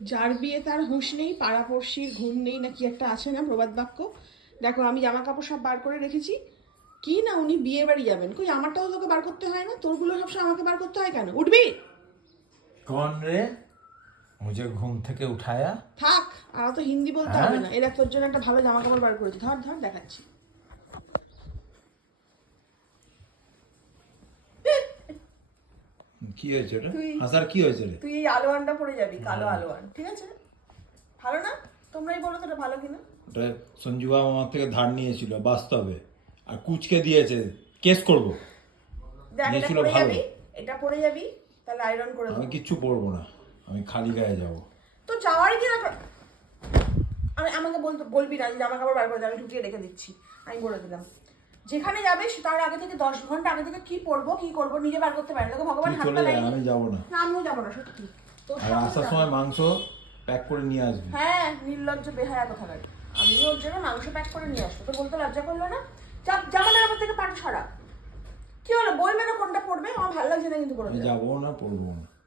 যার বিয়ে তার হুঁশ নেই পাড়াপড়শি ঘুম নেই নাকি একটা আছে না প্রবাদ বাক্য? দেখো আমি জামা কাপড় সব বার করে রেখেছি। কি না উনি বিয়ে বাড়ি যাবেন? কই আমারটাও তোকে বার করতে হয় না? তোরগুলো সবসময় আমাকে বার করতে হয় কেন? উঠবি? কন রে? মুঝে ঘুম থেকে উঠায়া? থাক আর তো হিন্দি বলতে হবে হ্যাঁ? না। এরা তোর জন্য একটা ভালো জামা কাপড় বার করেছি। ধর ধর দেখাচ্ছি। কি হয়েছে ওটা? হাসার কি হয়েছে তুই এই আলো আনটা পরে যাবি কালো আলো আন ঠিক আছে? ভালো না? তোমরাই বলো তো ভালো কিনা? ওটা সঞ্জুবা আমার থেকে ধার নিয়েছিল বাস্তবে। আর কুচকে দিয়েছে কেস করব। নিয়েছিল ভালো। এটা পরে যাবি তাহলে আয়রন করে আমি কিচ্ছু পরবো না আমি খালি গায়ে যাব। তো যাওয়ার কি দরকার? আমি আমাকে বলতে বলবি না জামা কাপড় বার করে আমি ঢুকিয়ে রেখে দিচ্ছি। আমি বলে দিলাম। যেখানে যাবে তার আগে থেকে দশ ঘণ্টা আগে থেকে কি পরবো কি করব নিজে বার করতে পারে। ভগবান হাত আমি যাব না। আমিও যাব না সত্যি। আর আসার সময় মাংস প্যাক করে নিয়ে আসবি। হ্যাঁ নির্লজ্জ বেহায়া কোথাকার। আমি ওর জন্য মাংস প্যাক করে নিয়ে আসব। তো বলতে লজ্জা করল না? যা- জামাটার উপর থেকে পাট সরা। কি হলো? বলবে না কোনটা পড়বে? আমার ভালো লাগছে না কিন্তু করে যাব না পরবো না।